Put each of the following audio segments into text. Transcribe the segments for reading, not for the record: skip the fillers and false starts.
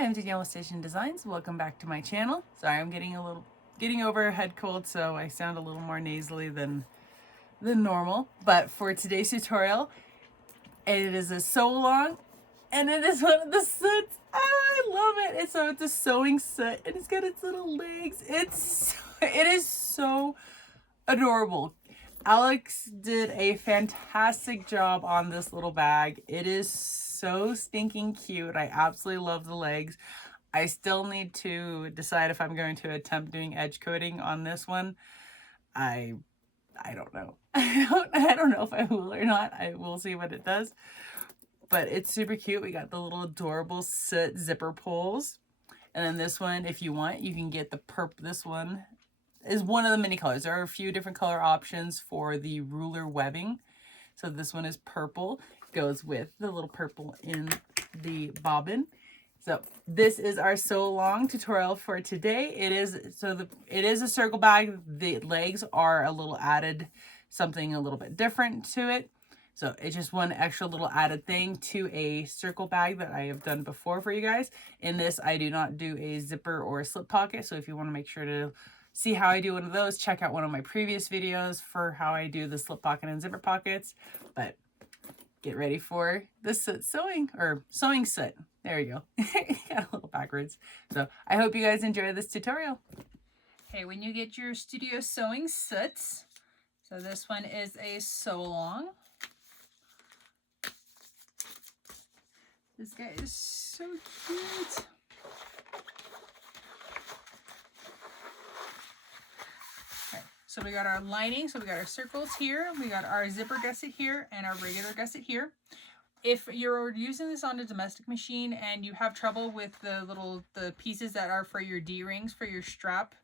Hi, I'm Danielle with Station Designs. Welcome back to my channel. Sorry, I'm getting over a head cold, so I sound a little more nasally than normal. But for today's tutorial, it is a sew along, and it is one of the soots. Oh, I love it. It's a sewing soot, and it's got its little legs. It is so adorable. Alex did a fantastic job on this little bag. It is so stinking cute. I absolutely love the legs. I still need to decide if I'm going to attempt doing edge coating on this one. I don't know. I don't know if I will or not. I will see what it does. But it's super cute. We got the little adorable soot zipper pulls. And then this one, if you want, you can get the purple. This one is one of the many colors. There are a few different color options for the ruler webbing. So this one is purple. Goes with the little purple in the bobbin. So this is our sew along tutorial for today. It is a circle bag. The legs are a little added, something a little bit different to it. So it's just one extra little added thing to a circle bag that I have done before for you guys. In this, I do not do a zipper or a slip pocket. So if you want to make sure to see how I do one of those, check out one of my previous videos for how I do the slip pocket and zipper pockets. But get ready for the soot sewing, or sewing soot. There you go. Got a little backwards. So I hope you guys enjoy this tutorial. Okay, when you get your studio sewing soots, so this one is a sew along. This guy is so cute. Okay, so we got our lining, so we got our circles here, we got our zipper gusset here, and our regular gusset here. If you're using this on a domestic machine and you have trouble with the pieces that are for your D-rings, for your strap,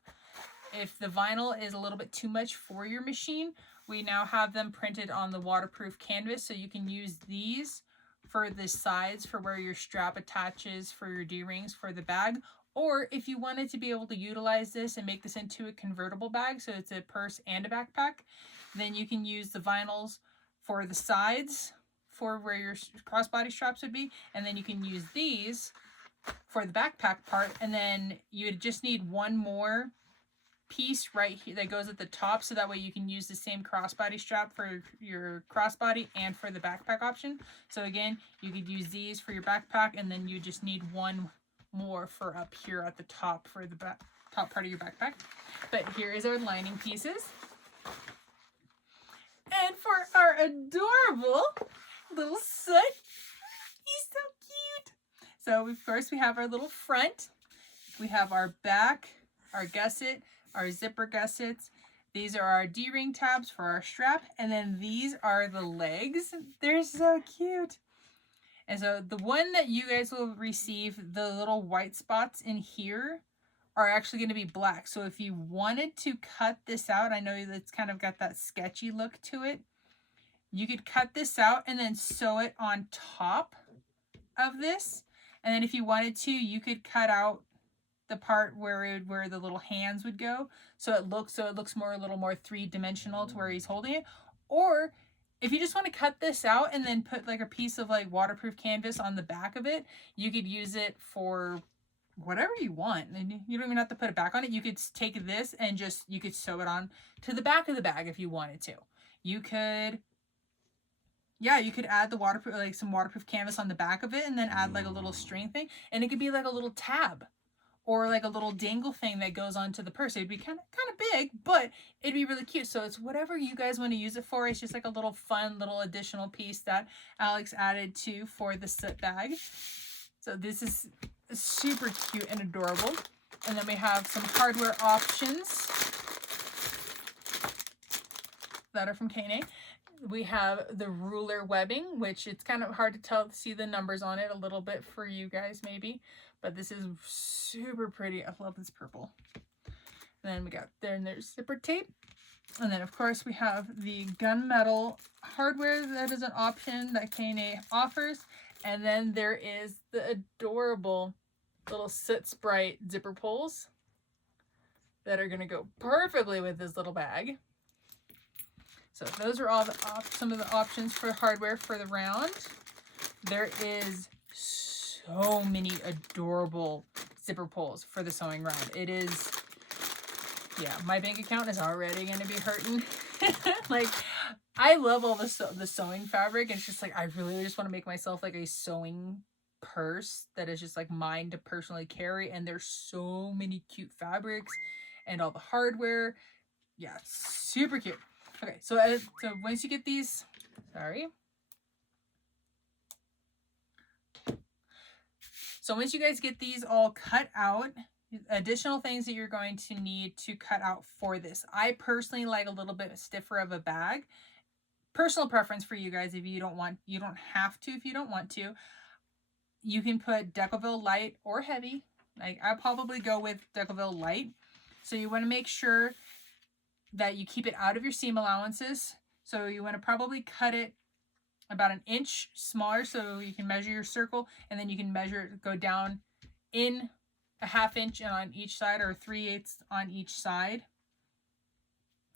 if the vinyl is a little bit too much for your machine, we now have them printed on the waterproof canvas, so you can use these for the sides for where your strap attaches for your D-rings for the bag. Or if you wanted to be able to utilize this and make this into a convertible bag, so it's a purse and a backpack, then you can use the vinyls for the sides for where your crossbody straps would be, and then you can use these for the backpack part, and then you just need one more piece right here that goes at the top, so that way you can use the same crossbody strap for your crossbody and for the backpack option. So again, you could use these for your backpack, and then you just need one more for up here at the top for the top part of your backpack. But here is our lining pieces. And for our adorable little soot, he's so cute. So of course we have our little front, we have our back, our gusset, our zipper gussets. These are our D-ring tabs for our strap, and then these are the legs. They're so cute. And so the one that you guys will receive, the little white spots in here, are actually going to be black. So if you wanted to cut this out, I know it's kind of got that sketchy look to it, you could cut this out and then sew it on top of this. And then if you wanted to, you could cut out the part where the little hands would go, so it looks more a little more three-dimensional to where he's holding it. Or if you just want to cut this out and then put like a piece of like waterproof canvas on the back of it, you could use it for whatever you want, and you don't even have to put it back on it. You could take this and you could sew it on to the back of the bag if you wanted to. You could add the waterproof, like some waterproof canvas on the back of it, and then add like a little string thing, and it could be like a little tab or like a little dangle thing that goes onto the purse. It'd be kind of big, but it'd be really cute. So it's whatever you guys want to use it for. It's just like a little fun little additional piece that Alex added to for the soot bag. So this is super cute and adorable. And then we have some hardware options that are from K&A. We have the ruler webbing, which it's kind of hard to see the numbers on it a little bit for you guys maybe, but this is super pretty. I love this purple. And then we got there's zipper tape. And then of course we have the gunmetal hardware that is an option that K&A offers. And then there is the adorable little Soot Sprite zipper pulls that are going to go perfectly with this little bag. So those are all some of the options for hardware for the round. There is so many adorable zipper pulls for the sewing round. It is, yeah, my bank account is already going to be hurting. Like, I love all the sewing fabric. It's just like, I really just want to make myself like a sewing purse that is just like mine to personally carry. And there's so many cute fabrics and all the hardware. Yeah, super cute. Okay, so once you get these, sorry. So once you guys get these all cut out, additional things that you're going to need to cut out for this. I personally like a little bit stiffer of a bag. Personal preference for you guys. If you don't want, you don't have to if you don't want to. You can put Decoville light or heavy. Like, I'll probably go with Decoville light. So you want to make sure that you keep it out of your seam allowances. So you want to probably cut it about an inch smaller so you can measure your circle, and then you can measure it, go down in a 1/2 inch on each side, or 3/8 on each side.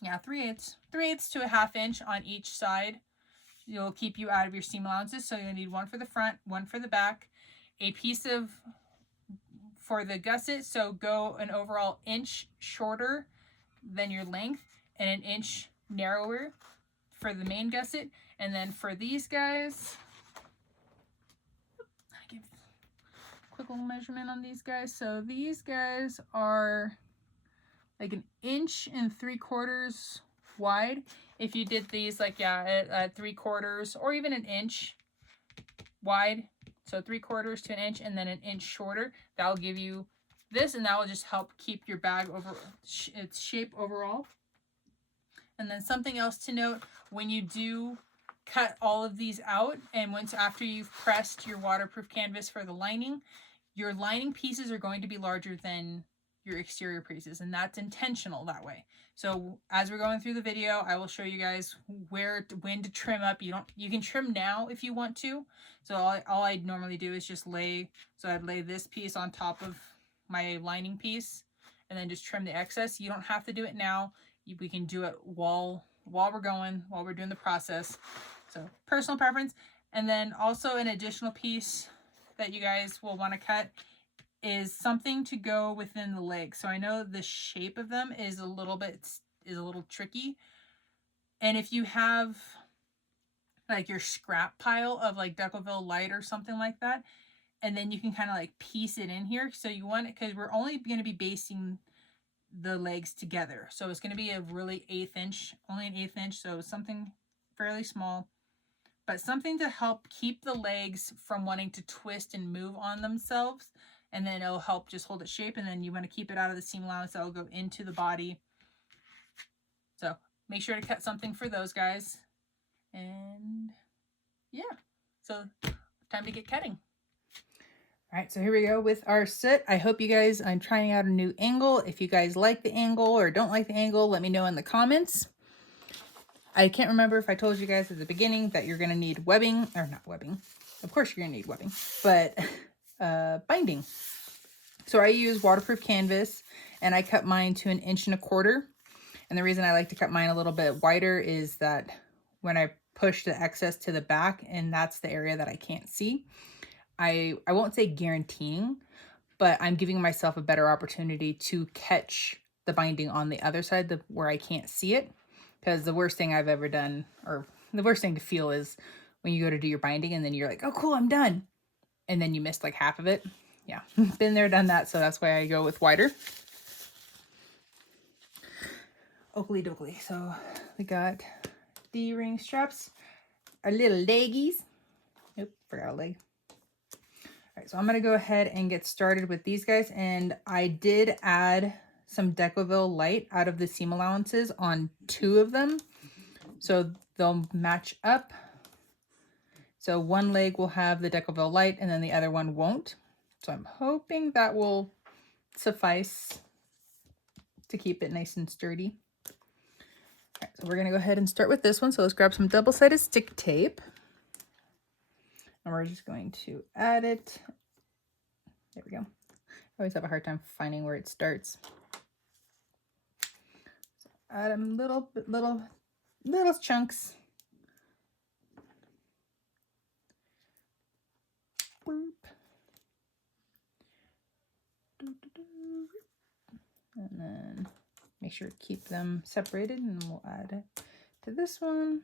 Yeah, 3/8 to a 1/2 inch on each side. You'll keep you out of your seam allowances. So you'll need one for the front, one for the back, a piece of for the gusset. So go an overall inch shorter than your length and an inch narrower for the main gusset. And then for these guys, I give a quick little measurement on these guys. So these guys are like 1 3/4 inches wide. If you did these like, yeah, at 3/4 or even an inch wide, so 3/4 to an inch and then an inch shorter, that'll give you this, and that will just help keep your bag over its shape overall. And then something else to note, when you do cut all of these out, and once after you've pressed your waterproof canvas for the lining, your lining pieces are going to be larger than your exterior pieces, and that's intentional that way. So as we're going through the video, I will show you guys when to trim up. You can trim now if you want to. So all I normally do is just I'd lay this piece on top of my lining piece and then just trim the excess. You don't have to do it now. We can do it while we're doing the process. So personal preference. And then also an additional piece that you guys will want to cut is something to go within the legs. So I know the shape of them is a little tricky. And if you have like your scrap pile of like Decoville light or something like that, and then you can kind of like piece it in here. So you want it, because we're only going to be basting the legs together. So it's going to be a really only an 1/8 inch. So something fairly small, but something to help keep the legs from wanting to twist and move on themselves. And then it'll help just hold its shape. And then you want to keep it out of the seam allowance. That'll go into the body. So make sure to cut something for those guys. And yeah, so time to get cutting. All right, so here we go with our soot. I hope you guys, I'm trying out a new angle. If you guys like the angle or don't like the angle, let me know in the comments. I can't remember if I told you guys at the beginning that you're going to need webbing, or not webbing. Of course you're going to need webbing, but binding. So I use waterproof canvas, and I cut mine to 1.25 inches. And the reason I like to cut mine a little bit wider is that when I push the excess to the back, and that's the area that I can't see, I won't say guaranteeing, but I'm giving myself a better opportunity to catch the binding on the other side, where I can't see it. Because the worst thing I've ever done, or the worst thing to feel, is when you go to do your binding and then you're like, oh cool, I'm done. And then you missed like half of it. Yeah, been there, done that. So that's why I go with wider. Oakley dokley. So we got D-ring straps, our little leggies. Nope, forgot a leg. All right, so I'm going to go ahead and get started with these guys. And I did add some Decoville light out of the seam allowances on 2 of them, so they'll match up. So one leg will have the Decoville light and then the other one won't. So I'm hoping that will suffice to keep it nice and sturdy. All right, so we're going to go ahead and start with this one. So let's grab some double-sided stick tape. And we're just going to add it. There we go. I always have a hard time finding where it starts. So add them little chunks. Boop. And then make sure to keep them separated, and we'll add it to this one.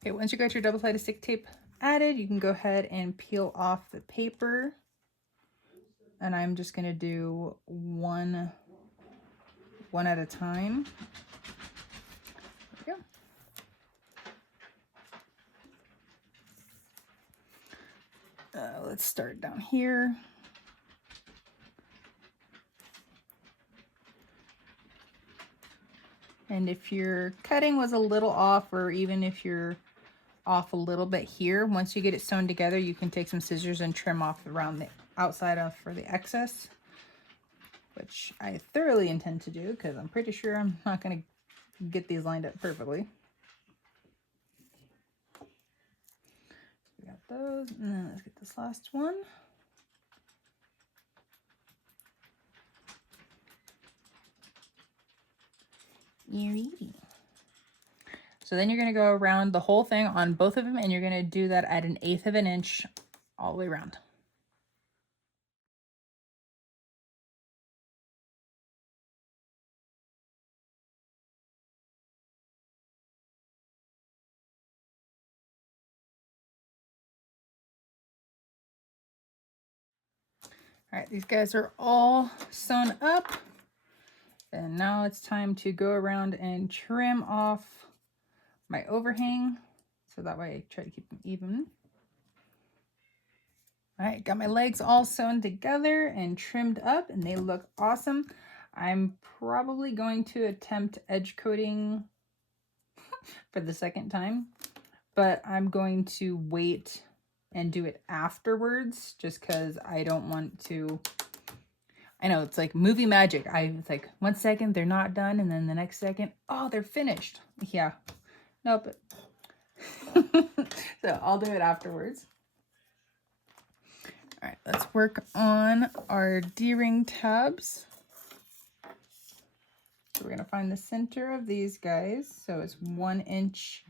Okay, once you got your double-sided stick tape added, you can go ahead and peel off the paper. And I'm just gonna do one at a time. There we go. Let's start down here. And if your cutting was a little off, or even if you're off a little bit here, once you get it sewn together, you can take some scissors and trim off around the outside of for the excess, which I thoroughly intend to do because I'm pretty sure I'm not going to get these lined up perfectly. We got those, and then let's get this last one. So then you're going to go around the whole thing on both of them, and you're going to do that at 1/8 of an inch all the way around. All right, these guys are all sewn up, and now it's time to go around and trim off my overhang, so that way I try to keep them even. All right, got my legs all sewn together and trimmed up, and they look awesome. I'm probably going to attempt edge coating for the second time, but I'm going to wait and do it afterwards, just because I don't want to. I know it's like movie magic. It's like 1 second they're not done, and then the next second, oh, they're finished. Yeah, nope. So I'll do it afterwards. All right, let's work on our D-ring tabs. So we're gonna find the center of these guys. So it's 1 inch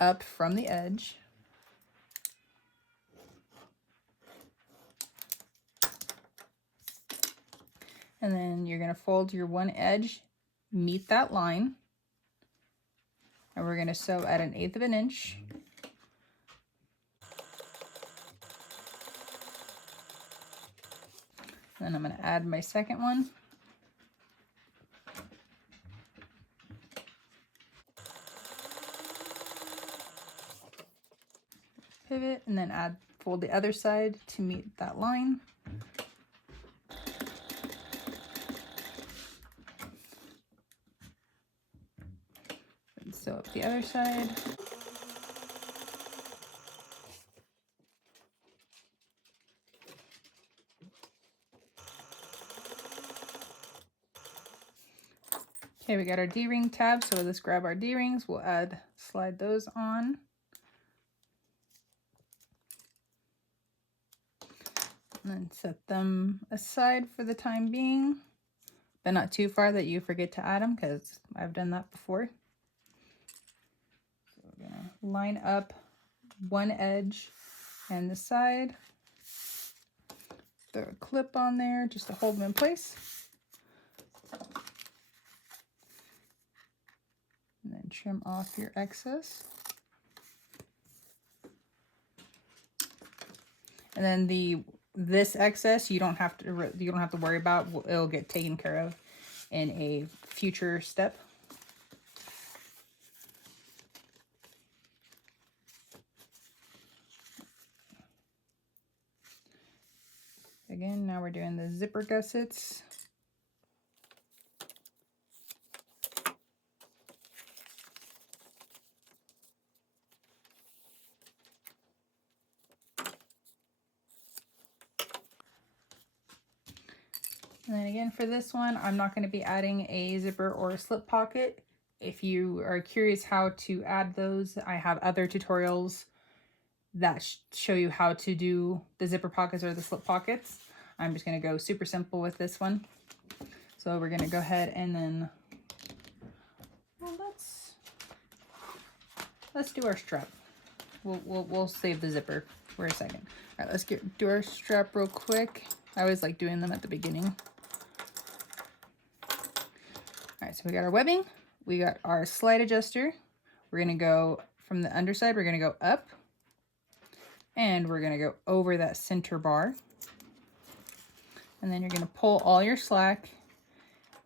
up from the edge. And then you're gonna fold your one edge, meet that line. And we're gonna sew at 1/8 of an inch. Then I'm gonna add my second one. Pivot, and then fold the other side to meet that line. And sew up the other side. Okay, we got our D-ring tabs, so let's grab our D-rings. We'll slide those on. And then set them aside for the time being, but not too far that you forget to add them, because I've done that before. So we're gonna line up one edge and the side. Throw a clip on there just to hold them in place. And then trim off your excess. And then this excess you don't have to worry about. It'll get taken care of in a future step. Again, now we're doing the zipper gussets. And then again, for this one, I'm not going to be adding a zipper or a slip pocket. If you are curious how to add those, I have other tutorials that show you how to do the zipper pockets or the slip pockets. I'm just going to go super simple with this one. So we're going to go ahead and then, well, let's do our strap. We'll save the zipper for a second. All right, let's do our strap real quick. I always like doing them at the beginning. All right, so we got our webbing, we got our slide adjuster. We're gonna go from the underside, we're gonna go up, and we're gonna go over that center bar. And then you're gonna pull all your slack.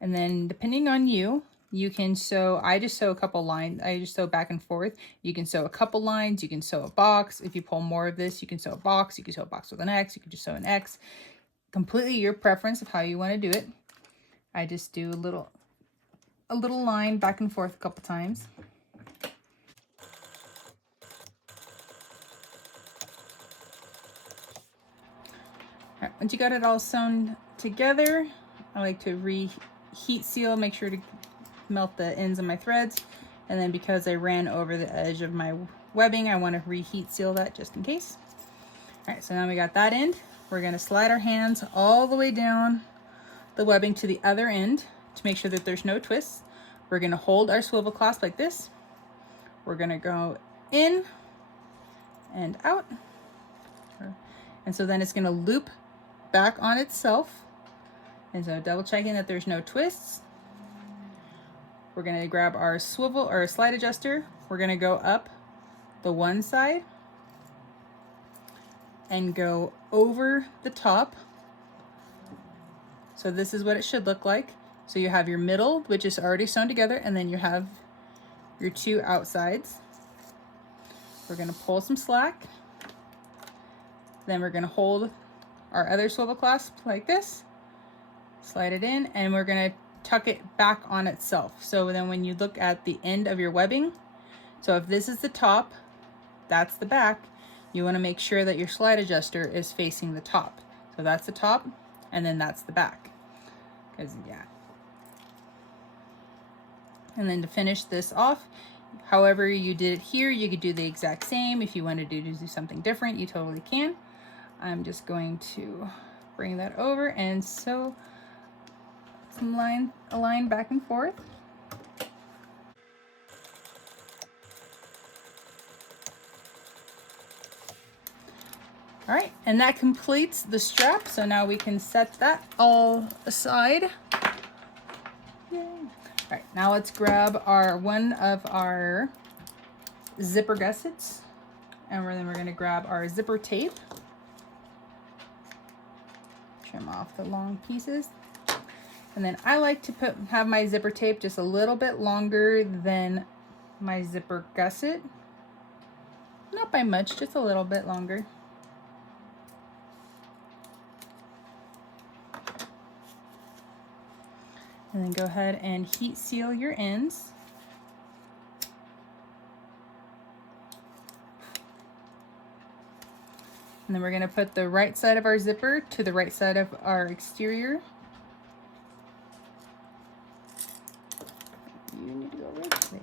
And then depending on you, you can sew, I just sew a couple lines. I just sew back and forth. You can sew a couple lines, you can sew a box. If you pull more of this, you can sew a box. You can sew a box with an X, you can just sew an X. Completely your preference of how you wanna do it. I just do a little line back and forth a couple times. All right, once you got it all sewn together, I like to reheat seal, make sure to melt the ends of my threads. And then because I ran over the edge of my webbing, I want to reheat seal that just in case. All right, so now we got that end. We're going to slide our hands all the way down the webbing to the other end to make sure that there's no twists. We're going to hold our swivel clasp like this. We're going to go in and out. And so then it's going to loop back on itself. And so double checking that there's no twists. We're going to grab our swivel or slide adjuster. We're going to go up the one side and go over the top. So this is what it should look like. So you have your middle, which is already sewn together, and then you have your two outsides. We're going to pull some slack. Then we're going to hold our other swivel clasp like this, slide it in, and we're going to tuck it back on itself. So then when you look at the end of your webbing, so if this is the top, that's the back, you want to make sure that your slide adjuster is facing the top. So that's the top, and then that's the back. Because yeah. And then to finish this off, however you did it here, you could do the exact same. If you wanted to do something different, you totally can. I'm just going to bring that over and sew some a line back and forth. All right, and that completes the strap. So now we can set that all aside. Yay. All right, now let's grab one of our zipper gussets, and then we're gonna grab our zipper tape. Trim off the long pieces. And then I like to have my zipper tape just a little bit longer than my zipper gusset. Not by much, just a little bit longer. And then go ahead and heat seal your ends. And then we're going to put the right side of our zipper to the right side of our exterior. You need to go right there.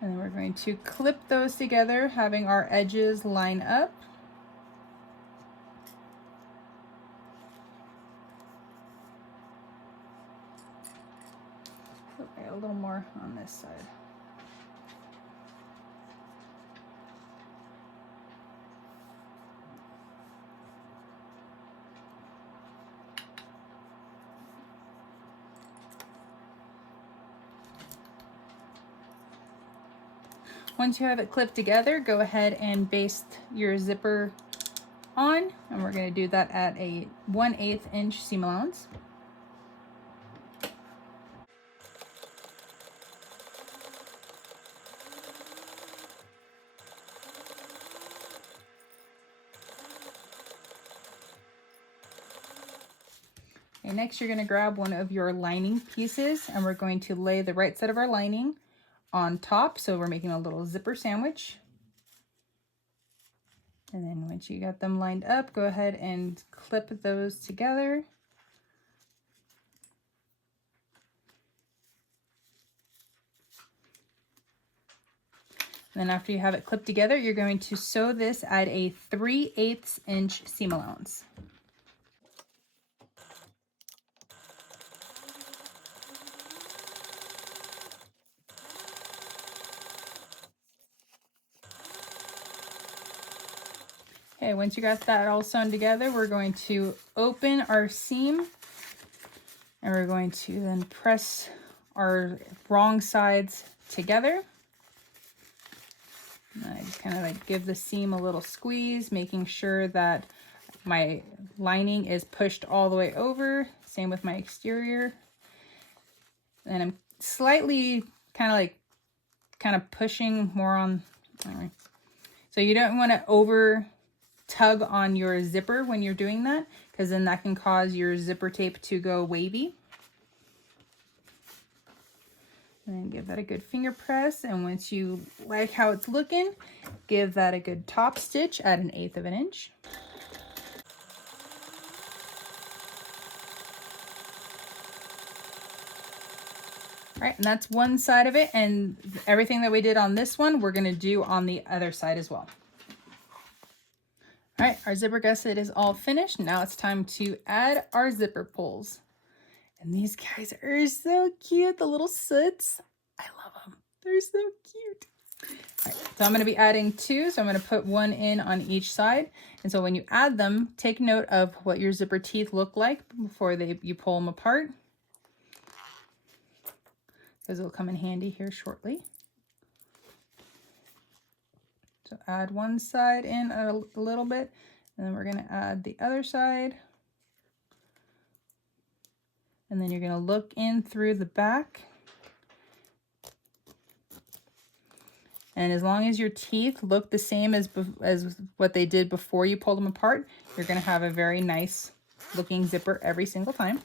And then we're going to clip those together, having our edges line up. Okay, a little more on this side. Once you have it clipped together, go ahead and baste your zipper on, and we're going to do that at a 1/8 inch seam allowance. And next you're going to grab one of your lining pieces, and we're going to lay the right side of our lining on top, so we're making a little zipper sandwich. And then once you got them lined up, go ahead and clip those together. And then after you have it clipped together, you're going to sew this at a 3/8 inch seam allowance. Okay, once you got that all sewn together, we're going to open our seam and we're going to then press our wrong sides together. And I just kind of like give the seam a little squeeze, making sure that my lining is pushed all the way over. Same with my exterior. And I'm slightly kind of pushing more on. All right. So you don't want to over tug on your zipper when you're doing that, because then that can cause your zipper tape to go wavy. And give that a good finger press, and once you like how it's looking, give that a good top stitch at 1/8 of an inch. All right, and that's one side of it, and everything that we did on this one, we're gonna do on the other side as well. All right, our zipper gusset is all finished. Now it's time to add our zipper pulls. And these guys are so cute, the little soots. I love them. They're so cute. All right, so I'm going to be adding 2, so I'm going to put 1 in on each side. And so when you add them, take note of what your zipper teeth look like before you pull them apart, because it'll come in handy here shortly. So add one side in a little bit, and then we're going to add the other side. And then you're going to look in through the back. And as long as your teeth look the same as what they did before you pulled them apart, you're going to have a very nice looking zipper every single time.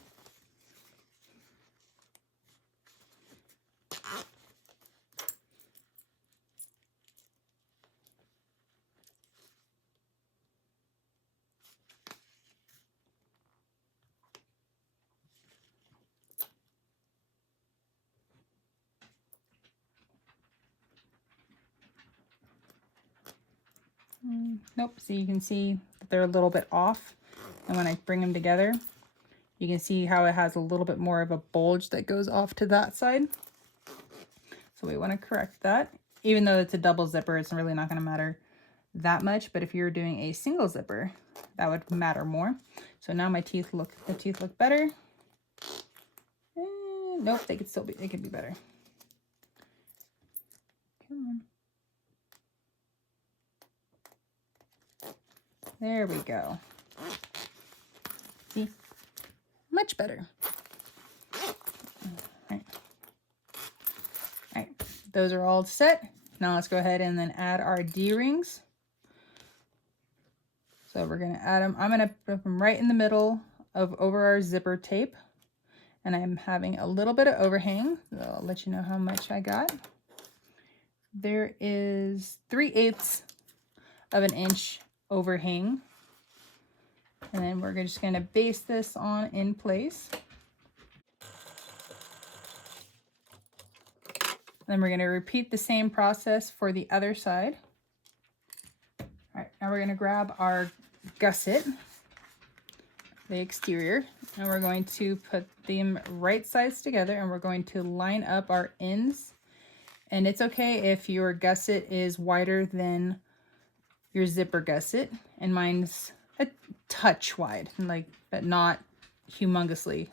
Nope, so you can see that they're a little bit off. And when I bring them together, you can see how it has a little bit more of a bulge that goes off to that side. So we want to correct that. Even though it's a double zipper, it's really not going to matter that much. But if you're doing a single zipper, that would matter more. So now the teeth look better. Nope, they could be better. Come on. There we go. See? Much better. All right, those are all set. Now let's go ahead and then add our D-rings. So we're gonna add them. I'm gonna put them right in the middle of over our zipper tape. And I'm having a little bit of overhang. So I'll let you know how much I got. There is 3/8 of an inch overhang. And then we're just going to base this on in place. Then we're going to repeat the same process for the other side. All right, now we're going to grab our gusset, the exterior, and we're going to put them right sides together, and we're going to line up our ends. And it's okay if your gusset is wider than your zipper gusset, and mine's a touch wide, but not humongously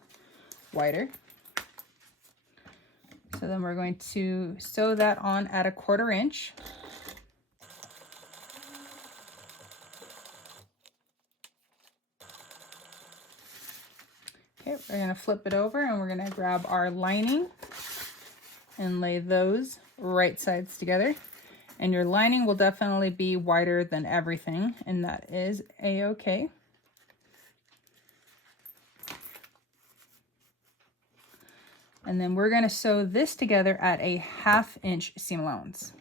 wider. So then we're going to sew that on at 1/4 inch. Okay, we're going to flip it over, and we're going to grab our lining and lay those right sides together. And your lining will definitely be wider than everything, and that is a-okay. And then we're going to sew this together at a 1/2 inch seam allowance.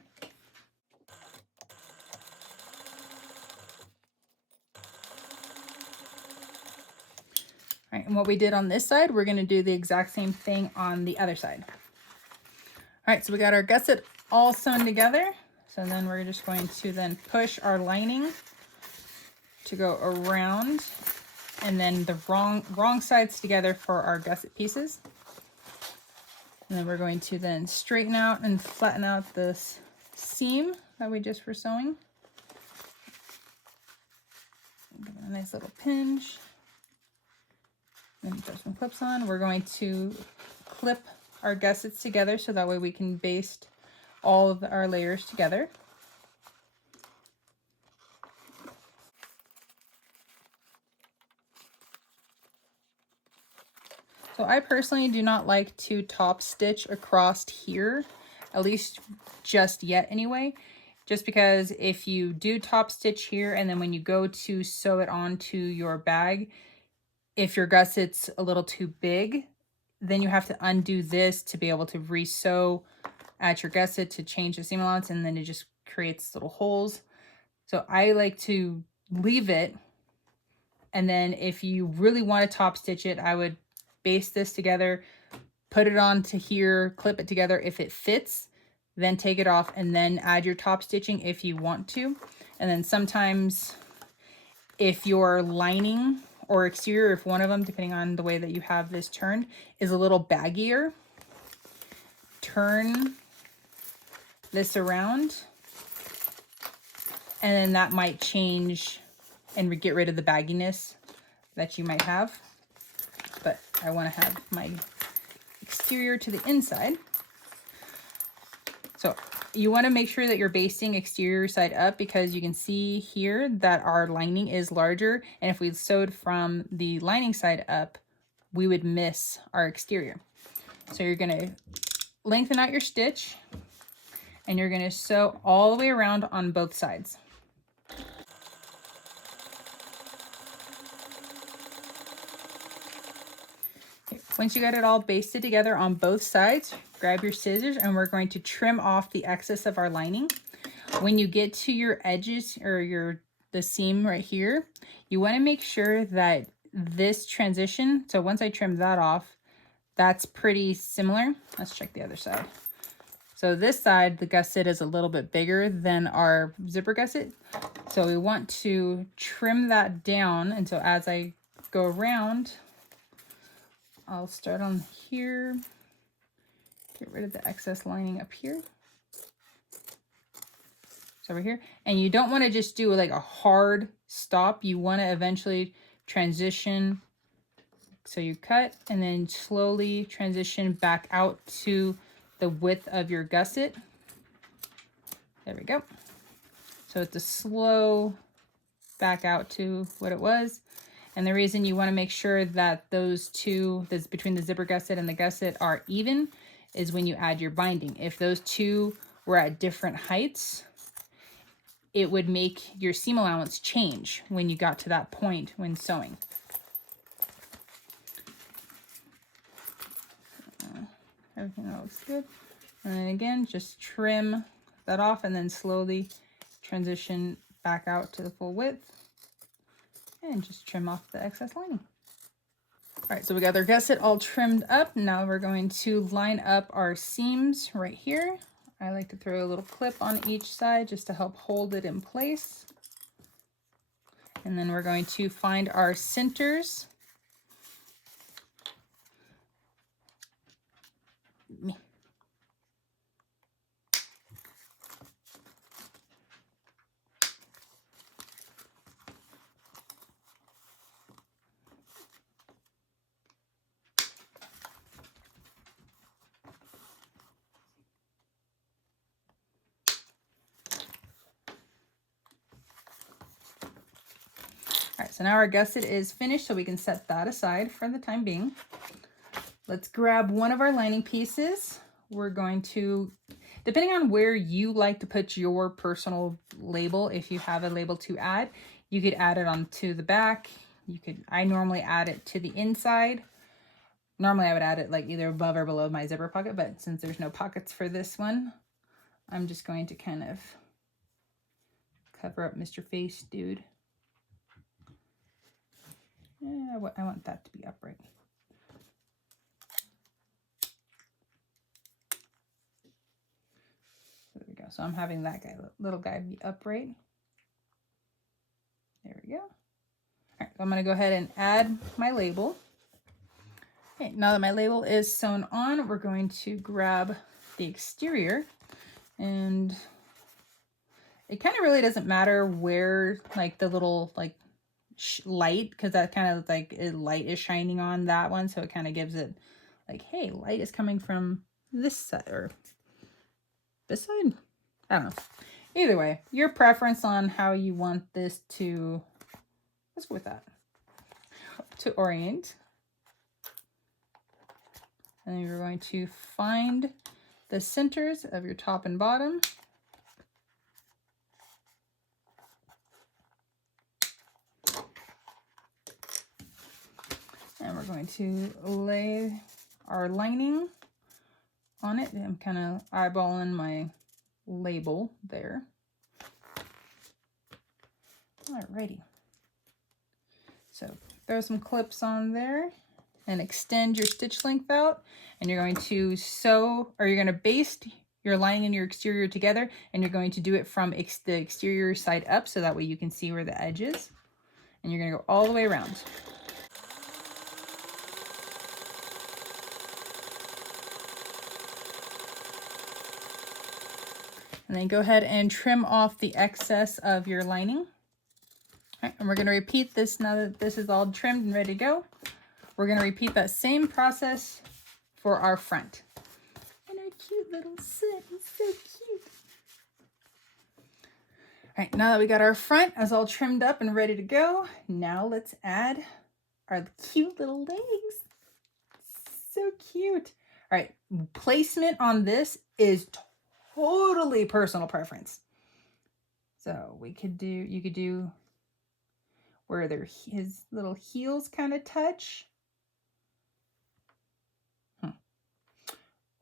All right, and what we did on this side, we're going to do the exact same thing on the other side. All right, so we got our gusset all sewn together. So then we're just going to then push our lining to go around, and then the wrong sides together for our gusset pieces. And then we're going to then straighten out and flatten out this seam that we just were sewing. a nice little pinch. And throw some clips on. We're going to clip our gussets together so that way we can baste all of our layers together. So I personally do not like to top stitch across here, at least just yet anyway, just because if you do top stitch here and then when you go to sew it onto your bag, if your gusset's a little too big, then you have to undo this to be able to re-sew at your gusset to change the seam allowance, and then it just creates little holes. So I like to leave it, and then if you really want to top stitch it, I would baste this together, put it onto here, clip it together if it fits, then take it off and then add your top stitching if you want to. And then sometimes if your lining or exterior, if one of them, depending on the way that you have this turned, is a little baggier, turn this around and then that might change and get rid of the bagginess that you might have. But I want to have my exterior to the inside. So you want to make sure that you're basting exterior side up, because you can see here that our lining is larger, and if we sewed from the lining side up, we would miss our exterior. So you're going to lengthen out your stitch and you're going to sew all the way around on both sides. Once you got it all basted together on both sides, grab your scissors and we're going to trim off the excess of our lining. When you get to your edges or the seam right here, you want to make sure that this transition, so once I trim that off, that's pretty similar. Let's check the other side. So this side, the gusset is a little bit bigger than our zipper gusset. So we want to trim that down. And so as I go around, I'll start on here, get rid of the excess lining up here. So over here, and you don't want to just do like a hard stop. You want to eventually transition. So you cut and then slowly transition back out to the width of your gusset. There we go. So it's a slow back out to what it was. And the reason you want to make sure that those two, that's between the zipper gusset and the gusset, are even is when you add your binding. If those two were at different heights, it would make your seam allowance change when you got to that point when sewing. Everything looks good. And then again, just trim that off and then slowly transition back out to the full width. And just trim off the excess lining. All right, so we got our gusset all trimmed up. Now we're going to line up our seams right here. I like to throw a little clip on each side just to help hold it in place. And then we're going to find our centers. All right, so now our gusset is finished, so we can set that aside for the time being. Let's grab one of our lining pieces. We're going to, depending on where you like to put your personal label, if you have a label to add, you could add it onto the back. I normally add it to the inside. Normally I would add it like either above or below my zipper pocket, but since there's no pockets for this one, I'm just going to kind of cover up Mr. Face Dude. Yeah, I want that to be upright. There we go. So I'm having that guy, little guy, be upright. There we go. All right, so I'm going to go ahead and add my label. Okay, now that my label is sewn on, we're going to grab the exterior, and it kind of really doesn't matter where like the little like light, because that kind of like light is shining on that one, so it kind of gives it like, hey, light is coming from this side or this side. I don't know. Either way, your preference on how you want this to, let's go with that, to orient. And then you're going to find the centers of your top and bottom. And we're going to lay our lining on it. I'm kind of eyeballing my label there. Alrighty. So throw some clips on there and extend your stitch length out. And you're going to sew, or you're going to baste your lining and your exterior together, and you're going to do it from the exterior side up, so that way you can see where the edge is. And you're going to go all the way around. And then go ahead and trim off the excess of your lining. All right, and we're going to repeat this now that this is all trimmed and ready to go. We're going to repeat that same process for our front. And our cute little soot is so cute. All right, now that we got our front as all trimmed up and ready to go, now let's add our cute little legs. So cute. All right, placement on this is totally personal preference. So you could do where his little heels kind of touch.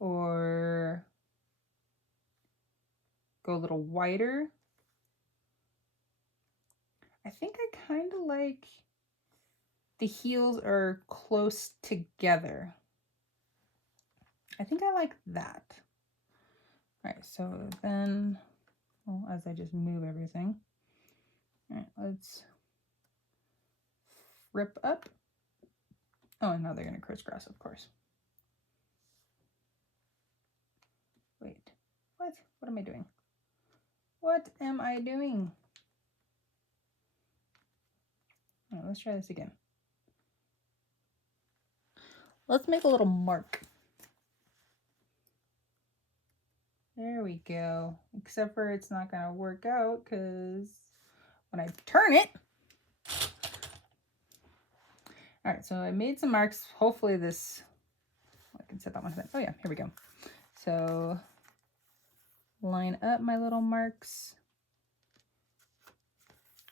Or go a little wider. I think I kind of like the heels are close together. I think I like that. All right, so then, well, as I just move everything, all right, let's rip up. Oh, and now they're going to crisscross, of course. Wait, what? What am I doing? What am I doing? All right, let's try this again. Let's make a little mark. There we go. Except for it's not going to work out because when I turn it. All right, so I made some marks. Hopefully this, I can set that one. Oh yeah, here we go. So line up my little marks.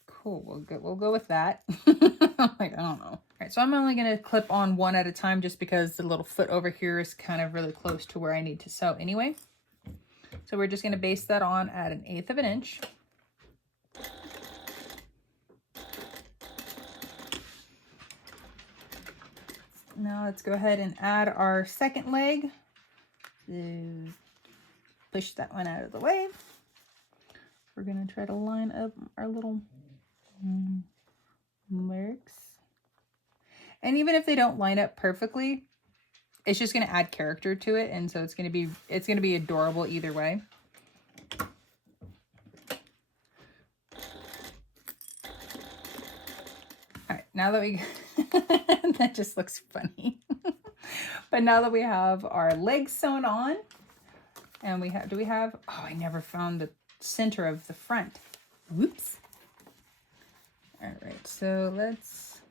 Cool, we'll go with that. Like, I don't know. All right, so I'm only gonna clip on one at a time just because the little foot over here is kind of really close to where I need to sew anyway. So we're just gonna baste that on at 1/8 of an inch. Now let's go ahead and add our second leg. So push that one out of the way. We're gonna try to line up our little marks. And even if they don't line up perfectly, it's just gonna add character to it, and so it's gonna be adorable either way. All right, now that we that just looks funny. But now that we have our legs sewn on, and oh, I never found the center of the front. Whoops. All right, so let's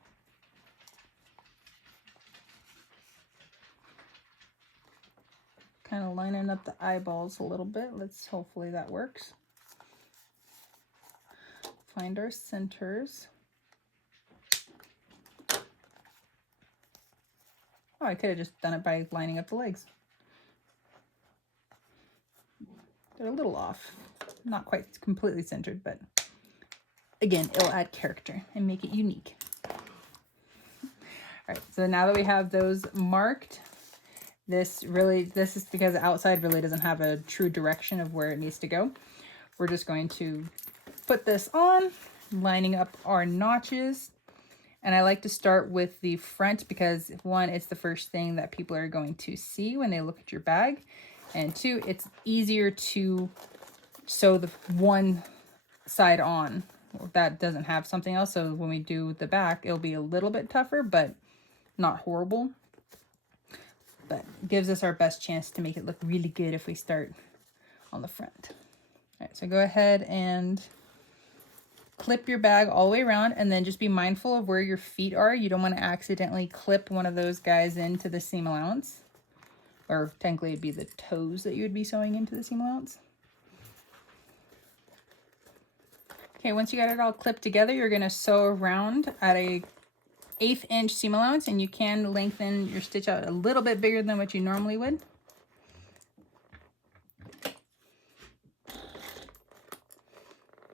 kind of lining up the eyeballs a little bit. Hopefully that works. Find our centers. Oh, I could have just done it by lining up the legs. They're a little off. Not quite completely centered, but again, it'll add character and make it unique. All right, so now that we have those marked, this is because the outside really doesn't have a true direction of where it needs to go. We're just going to put this on, lining up our notches. And I like to start with the front because, one, it's the first thing that people are going to see when they look at your bag. And two, it's easier to sew the one side on that doesn't have something else. So when we do the back, it'll be a little bit tougher, but not horrible. But gives us our best chance to make it look really good if we start on the front. All right, so go ahead and clip your bag all the way around, and then just be mindful of where your feet are. You don't want to accidentally clip one of those guys into the seam allowance. Or technically it'd be the toes that you would be sewing into the seam allowance. Okay, once you got it all clipped together, you're going to sew around at a 1/8 inch seam allowance, and you can lengthen your stitch out a little bit bigger than what you normally would.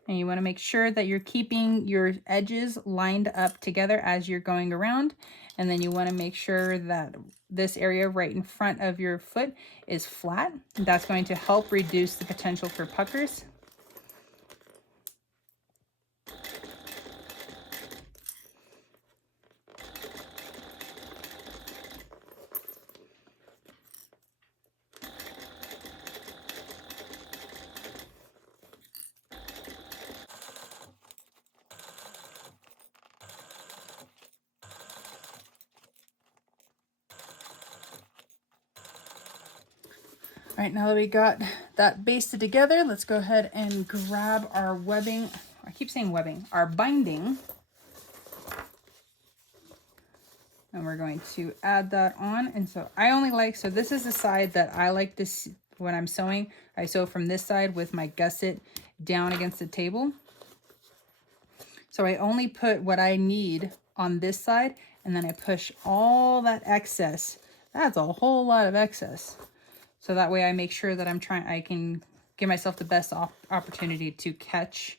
And you want to make sure that you're keeping your edges lined up together as you're going around. And then you want to make sure that this area right in front of your foot is flat. That's going to help reduce the potential for puckers. All right, now that we got that basted together, let's go ahead and grab our webbing. I keep saying webbing, our binding. And we're going to add that on. And so I only like, so this is the side that I like to see when I'm sewing. I sew from this side with my gusset down against the table. So I only put what I need on this side, and then I push all that excess. That's a whole lot of excess. So that way I make sure that I can give myself the best opportunity to catch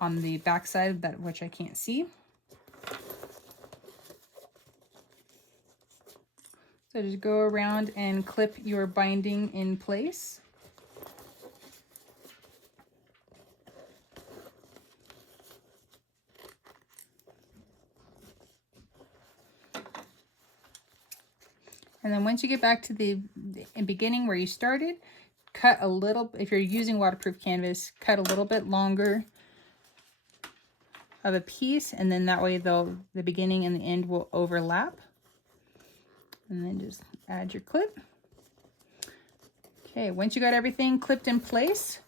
on the back side, that which I can't see. So just go around and clip your binding in place. And then once you get back to the beginning where you started, cut a little, if you're using waterproof canvas, cut a little bit longer of a piece, and then that way the beginning and the end will overlap. And then just add your clip. Okay, once you got everything clipped in place,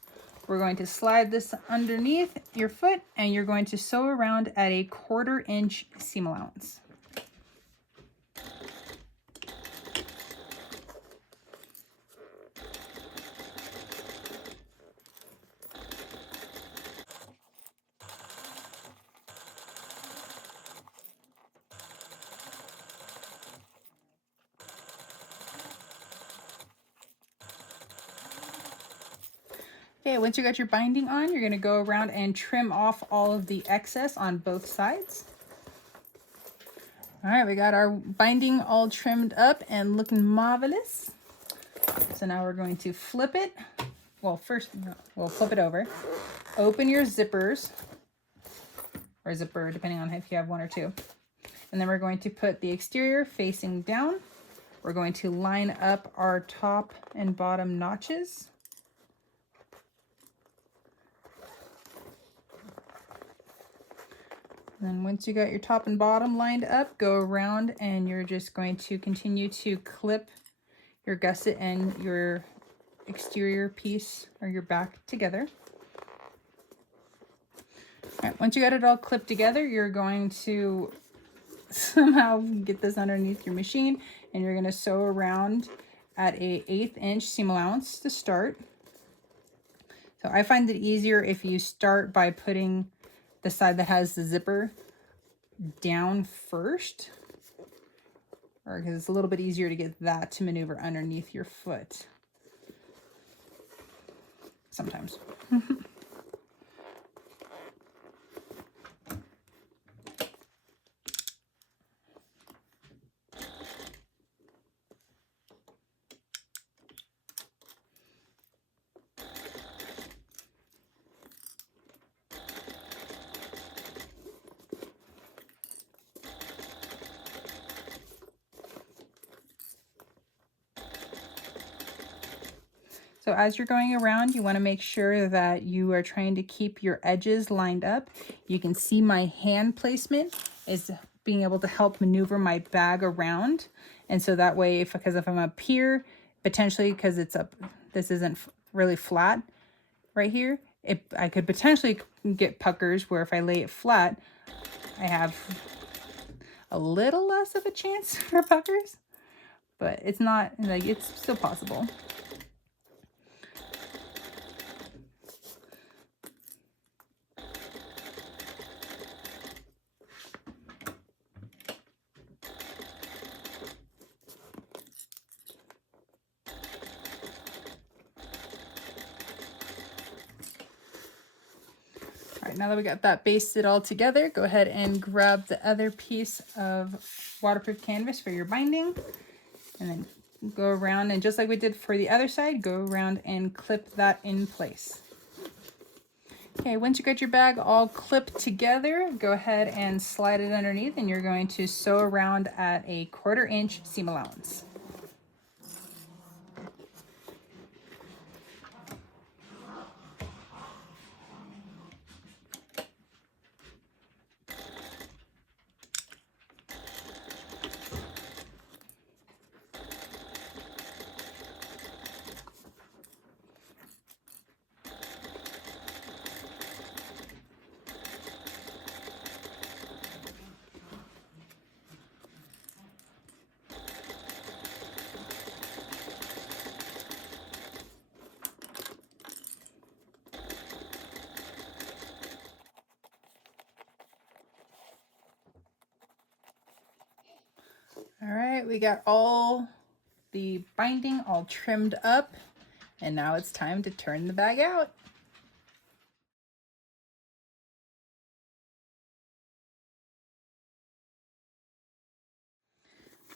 we're going to slide this underneath your foot, and you're going to sew around at a 1/4 inch seam allowance. Okay, once you got your binding on, you're going to go around and trim off all of the excess on both sides. All right, we got our binding all trimmed up and looking marvelous. So now we're going to flip it. Well, first we'll flip it over. Open your zippers, or zipper, depending on if you have one or two. And then we're going to put the exterior facing down. We're going to line up our top and bottom notches. And then once you got your top and bottom lined up, go around and you're just going to continue to clip your gusset and your exterior piece or your back together. All right, once you got it all clipped together, you're going to somehow get this underneath your machine, and you're going to sew around at a 1/8 inch seam allowance to start. So I find it easier if you start by putting the side that has the zipper down first, or because it's a little bit easier to get that to maneuver underneath your foot sometimes. So as you're going around, you want to make sure that you are trying to keep your edges lined up. You can see my hand placement is being able to help maneuver my bag around. And so that way, because if I'm up here, potentially because it's up, this isn't really flat right here, I could potentially get puckers where if I lay it flat, I have a little less of a chance for puckers, but it's not, like, it's still possible. All right, now that we got that basted all together, go ahead and grab the other piece of waterproof canvas for your binding, and then go around, and just like we did for the other side, go around and clip that in place. Okay, once you got your bag all clipped together, go ahead and slide it underneath, and you're going to sew around at a 1/4 inch seam allowance. All right, we got all the binding all trimmed up, and now it's time to turn the bag out.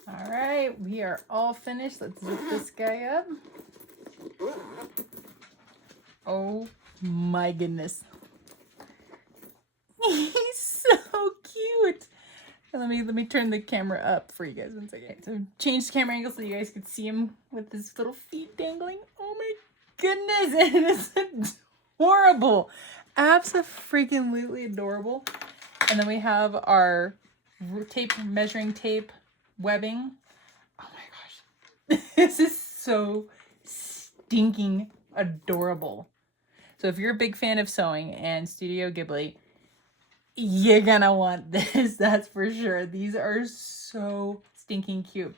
All right, we are all finished. Let's zip this guy up. Oh my goodness. He's so cute. Let me turn the camera up for you guys 1 second. So change the camera angle so you guys could see him with his little feet dangling. Oh my goodness, it is adorable. Abso-freaking-lutely adorable. And then we have our tape, measuring tape, webbing. Oh my gosh. This is so stinking adorable. So if you're a big fan of sewing and Studio Ghibli, you're gonna want this, that's for sure. These are so stinking cute.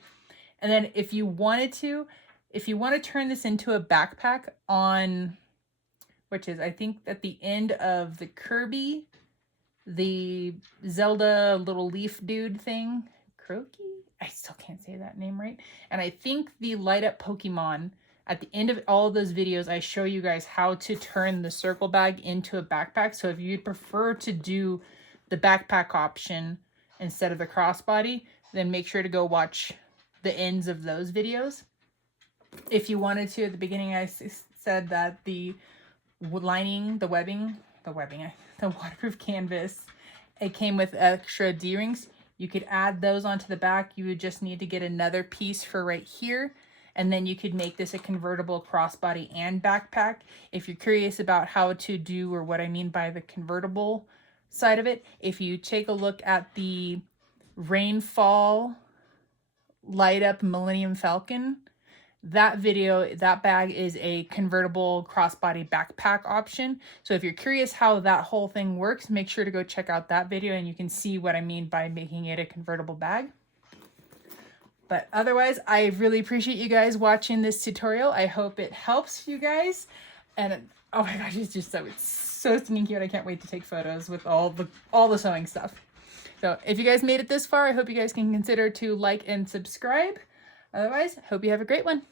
And then if you want to turn this into a backpack on, which is I think at the end of the Kirby, the Zelda little leaf dude thing, Croaky? I still can't say that name right. And I think the light up Pokemon, at the end of all of those videos, I show you guys how to turn the circle bag into a backpack. So if you'd prefer to do the backpack option instead of the crossbody, then make sure to go watch the ends of those videos. If you wanted to, at the beginning I said that the lining, the waterproof canvas, it came with extra D-rings. You could add those onto the back. You would just need to get another piece for right here. And then you could make this a convertible crossbody and backpack. If you're curious about how to do, or what I mean by the convertible side of it, if you take a look at the Rainfall Light Up Millennium Falcon, that video, that bag is a convertible crossbody backpack option. So if you're curious how that whole thing works, make sure to go check out that video and you can see what I mean by making it a convertible bag. But otherwise, I really appreciate you guys watching this tutorial. I hope it helps you guys. And oh my gosh, it's so stinking cute. I can't wait to take photos with all the sewing stuff. So if you guys made it this far, I hope you guys can consider to like and subscribe. Otherwise, hope you have a great one.